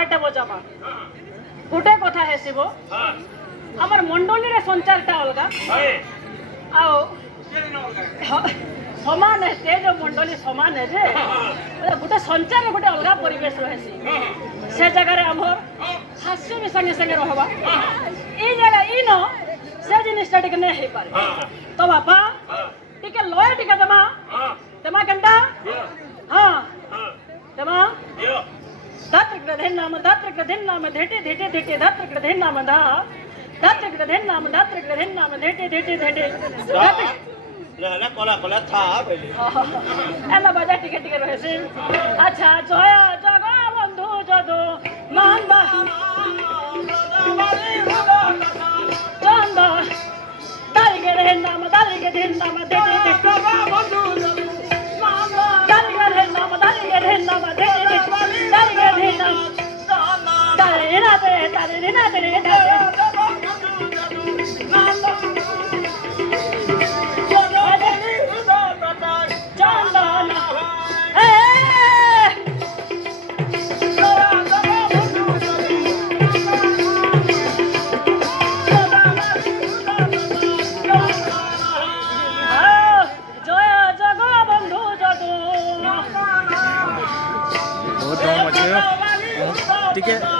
শহেটা বজাবা গোটে কথা হেসিব আমার মন্ডলীর সঞ্চারটা অলগা আও সমান স্টেজ ও মন্ডলী সমান যে গোটে সঞ্চার গোটে অলগা পরিবেশ রয়েছে সে জায়গায় আমার হাস্য বি সঙ্গে সঙ্গে রহবা এই জায়গা ইন সে জিনিসটা টিকে নেই হইপারে তো বাপা টিকে লয় টিকে দেমা দেমা কেনটা হ্যাঁ দেমা धात्रग्रधेन्नाम धात्रग्रधेन्नाम धेटे धेटे धेटे धात्रग्रधेन्नाम धा धात्रग्रधेन्नाम धात्रग्रधेन्नाम धेटे धेटे धेटे না কলা কলা থা বলি এলা বাজা টিকে টিকে রয়েছে আচ্ছা জয়া জগা বন্ধু যদু মানবা চন্দ দালিগেন্নাম দালিগেন্নাম धेटे धेटे বন্ধু যদু মানবা দালিগেন্নাম দালিগেন্নাম धेटे धेटे ठीक है।